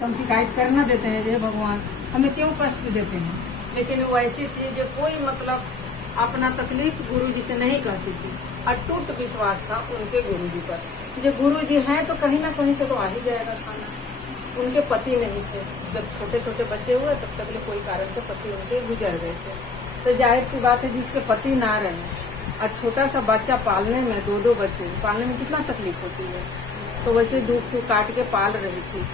तो हम शिकायत करना देते हैं, हे भगवान हमें क्यों कष्ट देते हैं। लेकिन वो ऐसी थी जो कोई मतलब अपना तकलीफ गुरुजी से नहीं कहती थी। अटूट विश्वास था उनके गुरुजी पर। जो गुरुजी हैं तो कहीं ना कहीं से तो आ ही जाएगा खाना। उनके पति नहीं थे, जब छोटे छोटे बच्चे हुए तब तक कोई कारण से पति उनके गुजर गए थे। तो जाहिर सी बात है जिसके पति ना रहे और छोटा सा बच्चा पालने में, दो बच्चे पालने में कितना तकलीफ होती है। तो वैसे दुख सुख काट के पाल रही थी।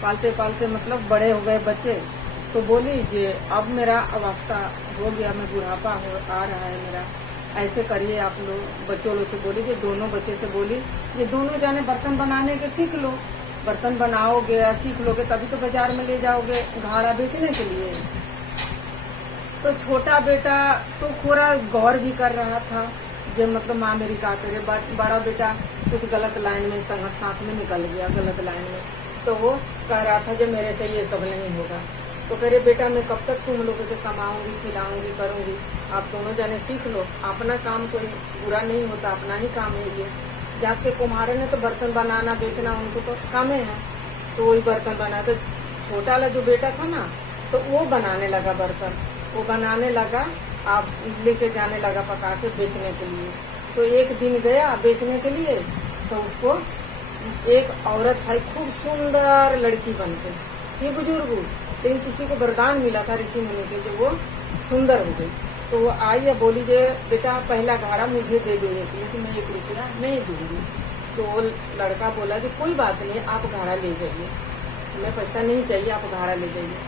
पालते पालते मतलब बड़े हो गए बच्चे। तो बोली जे अब मेरा अवस्था हो गया, मैं बुढ़ापा आ रहा है मेरा, ऐसे करिए आप लोग। बच्चों लोग से बोली, जो दोनों बच्चे से बोली, ये दोनों जाने बर्तन बनाने के सीख लो। बर्तन बनाओगे या सीख लोगे तभी तो बाजार में ले जाओगे घाड़ा बेचने के लिए। तो छोटा बेटा तो थोड़ा गौर भी कर रहा था, जो मतलब माँ मेरी का करे। बड़ा बेटा कुछ गलत लाइन में संगत साथ में निकल गया, गलत लाइन में। तो वो कह रहा था जो मेरे से ये सब नहीं होगा। तो कह रहे बेटा मैं कब तक तुम लोगों से कमाऊंगी, खिलाऊंगी, करूंगी। आप दोनों जाने सीख लो, अपना काम कोई बुरा नहीं होता, अपना ही काम है ये। जाके कुम्हारे ने तो बर्तन बनाना बेचना उनको तो काम है, तो वही बर्तन बना। तो छोटा वाला जो बेटा था ना, तो वो बनाने लगा बर्तन, वो बनाने लगा, आप लेके जाने लगा पका के बेचने के लिए। तो एक दिन गया बेचने के लिए, तो उसको एक औरत है खूब सुंदर लड़की बनके, ये बुजुर्ग, लेकिन किसी को वरदान मिला था ऋषि मुनि के, जो वो सुंदर हो गई। तो वो आई या बोली जे बेटा पहला घाड़ा मुझे दे दो, लेकिन मैं 1 रुपया नहीं दूंगी। तो वो लड़का बोला कि कोई बात नहीं, आप घाड़ा ले जाइए, हमें पैसा नहीं चाहिए, आप घाड़ा ले जाइए।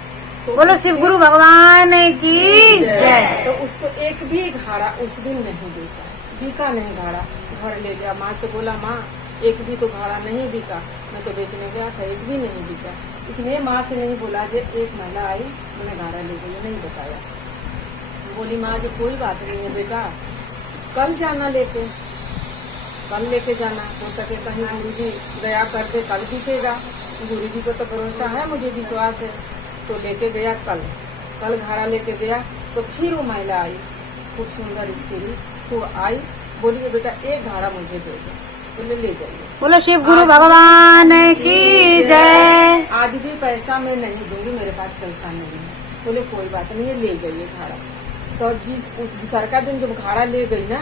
तो बोलो शिव गुरु भगवान की जय। तो उसको एक भी घाड़ा उस दिन नहीं बेचा, बिका नहीं घाड़ा। घर ले गया, माँ से बोला माँ एक भी तो घाड़ा नहीं बिका, मैं तो बेचने गया था, एक भी नहीं बिका। इसलिए माँ से नहीं बोला जो एक महिला आई मैंने घाड़ा ले गई, नहीं बताया। बोली माँ जो कोई बात नहीं है बेटा, कल जाना लेके, कल लेके जाना, हो सके कहीं गुरुजी दया करते कल बिकेगा। गुरुजी को तो भरोसा है, मुझे विश्वास है। तो लेके गया कल घाड़ा लेके गया। तो फिर वो महिला आई, खूब सुंदर स्त्री, तो आई बोली बेटा एक घाड़ा मुझे दे दो, बोले ले जाइए। बोलो शिव गुरु भगवान की जय। आज भी पैसा मैं नहीं दूंगी, मेरे पास पैसा नहीं है। बोले कोई बात नहीं, ले जाइए घाड़ा। तो दूसरा का दिन जब घाड़ा ले गई ना,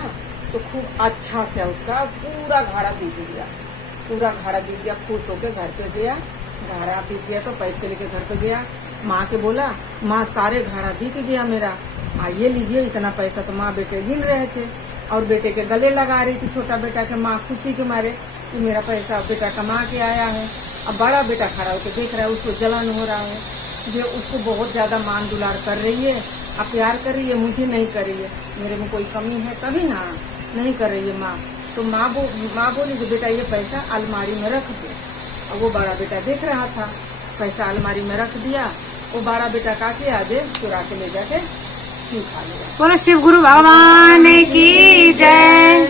तो खूब अच्छा से उसका पूरा घाड़ा बीत गया, पूरा घाड़ा बीत गया। खुश होकर घर पे गया, घाड़ा बीत गया तो पैसे लेके घर पे गया। माँ के बोला माँ सारे घाड़ा बीत गया मेरा, ये लीजिए इतना पैसा। तो माँ बेटे गिन रहे थे और बेटे के गले लगा रही थी, छोटा बेटा के। माँ खुशी के मारे कि मेरा पैसा बेटा कमा के आया है। अब बड़ा बेटा खड़ा होकर देख रहा है, उसको जलन हो रहा है, जो उसको बहुत ज्यादा मान दुलार कर रही है, अब प्यार कर रही है, मुझे नहीं कर रही है, मेरे में कोई कमी है तभी ना नहीं कर रही है माँ। तो माँ बोली कि बेटा ये पैसा अलमारी में रख दो। और वो बड़ा बेटा देख रहा था, पैसा अलमारी में रख दिया। वो बड़ा बेटा का के आगे चुरा के ले जाके पी खा लिया। बोलो शिव गुरु भगवान की जय।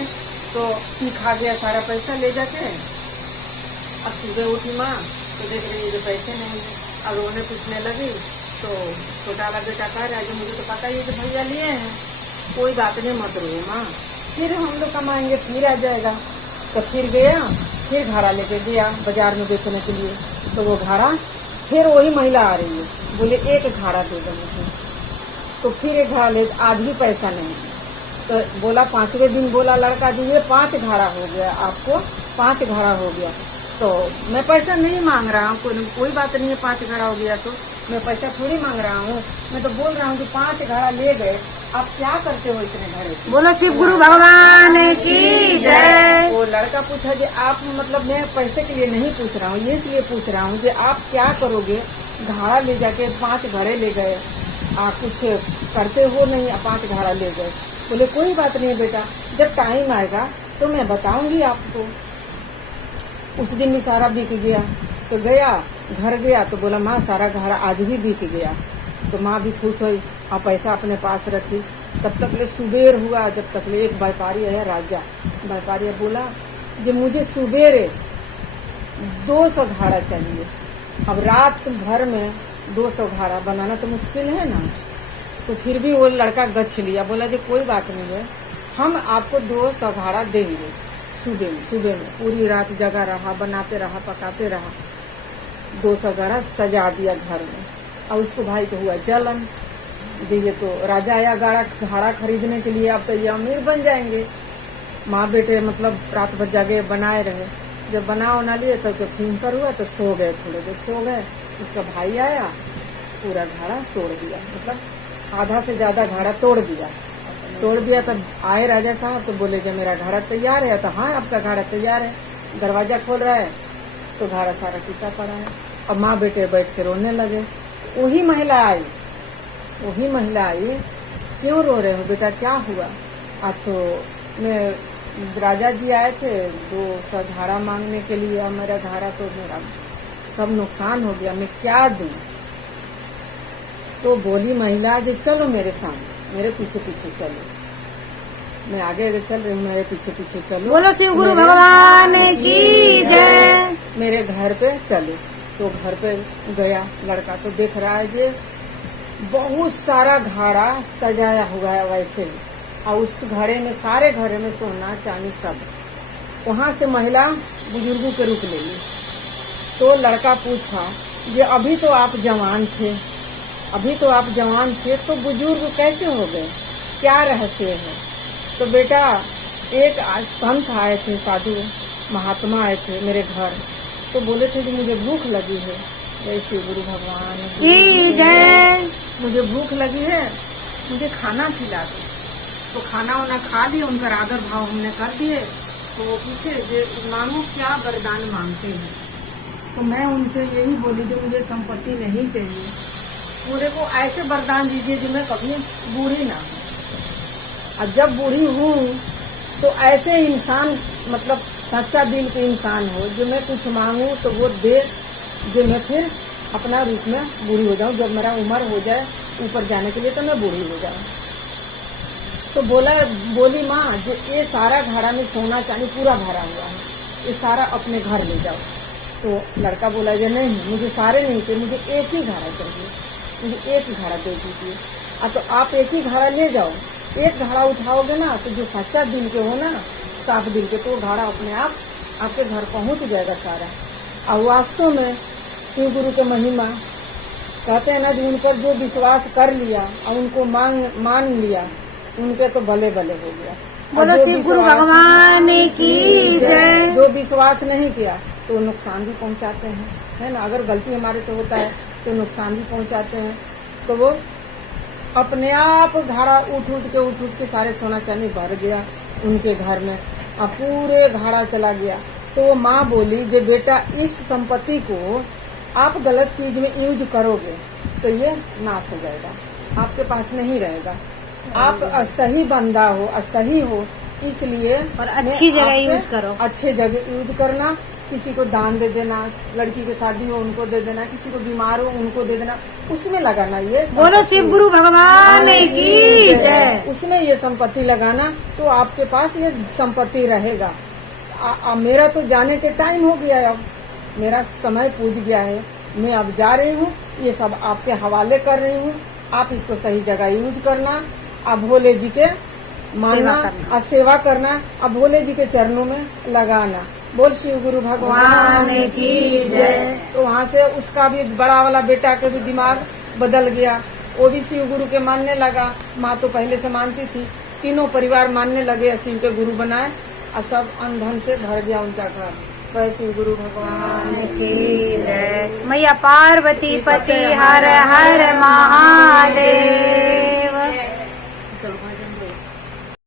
तो पी खा गया सारा पैसा ले जाके। अब सुबह उठी माँ तो देख रही है जो पैसे नहीं है। अब रोने पूछने लगी तो छोटा वाला बेटा कह रहा है मुझे तो पता ही है कि भैया लिए हैं, कोई बात नहीं मत रो माँ, फिर हम लोग कमाएंगे फिर आ जाएगा। तो फिर गया, फिर घाड़ा लेके गया बाजार में बेचने के लिए। तो वो घाड़ा फिर वही महिला आ रही है, बोले एक घाड़ा दे दो मुझे। तो फिर एक घाड़ा ले, आज भी पैसा नहीं। तो बोला 5वें दिन बोला लड़का जी ये 5 घाड़ा हो गया, आपको 5 घाड़ा हो गया। तो मैं पैसा नहीं मांग रहा हूँ, कोई बात नहीं है, 5 घाड़ा हो गया तो मैं पैसा थोड़ी मांग रहा हूँ। मैं तो बोल रहा हूँ कि 5 घाड़ा ले गए, आप क्या करते हो इतने घड़े? बोलो शिव गुरु भगवान की जय। वो लड़का पूछा कि आप मतलब मैं पैसे के लिए नहीं पूछ रहा हूँ, ये इसलिए पूछ रहा हूँ कि आप क्या करोगे, घाड़ा ले जाके 5 घड़े ले गए, आप कुछ करते हो नहीं, 5 घाड़ा ले गए। बोले कोई बात नहीं बेटा, जब टाइम आएगा तो मैं बताऊंगी आपको। उस दिन भी सारा बिक गया। तो गया घर गया तो बोला माँ सारा घाड़ा आज भी बिक गया। तो माँ भी खुश हुई और पैसा अपने पास रखी। तब तक ले सुबेर हुआ, जब तक ले एक व्यापारी है राजा, व्यापारी बोला जो मुझे सुबेरे 200 घाड़ा चाहिए। अब रात भर में 200 घाड़ा बनाना तो मुश्किल है ना। तो फिर भी वो लड़का गछ लिया, बोला जो कोई बात नहीं है, हम आपको 200 घाड़ा देंगे। सुबह में पूरी रात जगा रहा, बनाते रहा, पकाते रहा। 200 घड़ा सजा दिया घर में। और उसको भाई को हुआ जलन, जी ये तो राजा आया घड़ा खरीदने के लिए, अब तो ये अमीर बन जाएंगे। माँ बेटे मतलब रात भर जाके बनाए रहे। जब बना लिए तो जब फिंसर हुआ तो सो गए, थोड़े देर सो गए। उसका भाई आया, पूरा घड़ा तोड़ दिया, मतलब आधा से ज्यादा घड़ा तोड़ दिया। तब आए राजा साहब तो बोले जब मेरा घड़ा तैयार है, तो हाँ आपका घड़ा तैयार है। दरवाजा खोल रहा है तो घड़ा सारा टूटा पड़ा है। अब माँ बेटे बैठ के रोने लगे। वही महिला आई, क्यों रो रहे हो बेटा, क्या हुआ? तो मैं राजा जी आए थे 200 घड़ा मांगने के लिए, और मेरा घड़ा तो मेरा सब नुकसान हो गया, मैं क्या दूं? तो बोली महिला जी चलो मेरे सामने, मेरे पीछे पीछे चलो। मैं आगे चल रही हूँ, मेरे पीछे पीछे चलो। बोलो शिव गुरु भगवान की जय। मेरे घर पे चलो। तो घर पे गया लड़का, तो देख रहा है जी बहुत सारा घड़ा सजाया हुआ है वैसे ही, और उस घड़े में सारे घड़े में सोना चांदी सब। वहां से महिला बुजुर्गों के रूप ले ली। तो लड़का पूछा ये अभी तो आप जवान थे, तो बुजुर्ग कैसे हो गए, क्या रहस्य है? तो बेटा एक आज संत आए थे, साधु महात्मा आए थे मेरे घर, तो बोले थे कि मुझे भूख लगी है, जय गुरु भगवान की जय, मुझे भूख लगी है, मुझे खाना खिला दो। तो खाना वाना खा लिए, उनका आदर भाव हमने कर दिए। तो वो पूछे जे मांगो क्या वरदान मांगते हैं? तो मैं उनसे यही बोली जो मुझे संपत्ति नहीं चाहिए, मेरे को ऐसे वरदान दीजिए जो मैं कभी बूढ़ी ना हूँ, और जब बूढ़ी हूँ तो ऐसे इंसान मतलब सच्चा दिल के इंसान हो जो मैं कुछ मांगू तो वो दे, जो मैं फिर अपना रूप में बूढ़ी हो जाऊं, जब मेरा उम्र हो जाए ऊपर जाने के लिए तो मैं बूढ़ी हो जाऊं। तो बोली माँ जो ये सारा घड़ा में सोना चांदी पूरा भरा हुआ है, ये सारा अपने घर ले जाओ। तो लड़का बोला जो नहीं मुझे सारे नहीं चाहिए, मुझे एक ही घड़ा चाहिए, मुझे एक ही घड़ा दे दीजिए। तो आप एक ही घड़ा ले जाओ, एक घड़ा उठाओगे ना तो जो सच्चा दिल के हो ना, साफ दिल के, तो वो घड़ा अपने आप आपके घर पहुंच जाएगा सारा। और वास्तव में शिव गुरु के महिमा कहते हैं ना, जो उन पर जो विश्वास कर लिया और उनको मान लिया, उनके तो भले भले हो गया। बोलो शिव गुरु भगवान की जय। जो विश्वास नहीं किया तो नुकसान भी पहुंचाते हैं, है ना। अगर गलती हमारे से होता है तो नुकसान भी पहुंचाते हैं। तो वो अपने आप घड़ा उठ के सारे सोना चांदी भर गया उनके घर में, और पूरे घड़ा चला गया। तो वो माँ बोली जे बेटा इस संपत्ति को आप गलत चीज में यूज करोगे तो ये नाश हो जाएगा, आपके पास नहीं रहेगा। आप सही बंदा हो, सही हो, इसलिए और अच्छी जगह यूज करो, अच्छे जगह यूज करना। किसी को दान दे देना, लड़की की शादी हो उनको दे देना, किसी को बीमार हो उनको दे देना, उसमें लगाना। ये बोलो शिव गुरु भगवान की जय। उसमें ये संपत्ति लगाना तो आपके पास ये संपत्ति रहेगा। मेरा तो जाने के टाइम हो गया है, अब मेरा समय पूज गया है, मैं अब जा रही हूँ, ये सब आपके हवाले कर रही हूँ। आप इसको सही जगह यूज करना, अब भोले जी के मानना और सेवा करना, अब भोले जी के चरणों में लगाना। बोल शिव गुरु भगवान की जय। तो वहाँ से उसका भी बड़ा वाला बेटा के भी दिमाग बदल गया, वो भी शिव गुरु के मानने लगा। माँ तो पहले से मानती थी, तीनों परिवार मानने लगे, शिव के गुरु बनाए, और सब अनधन से भर गया उनका घर। जय शिव गुरु भगवान की जय। मैया पार्वती पति हर हर महादेव।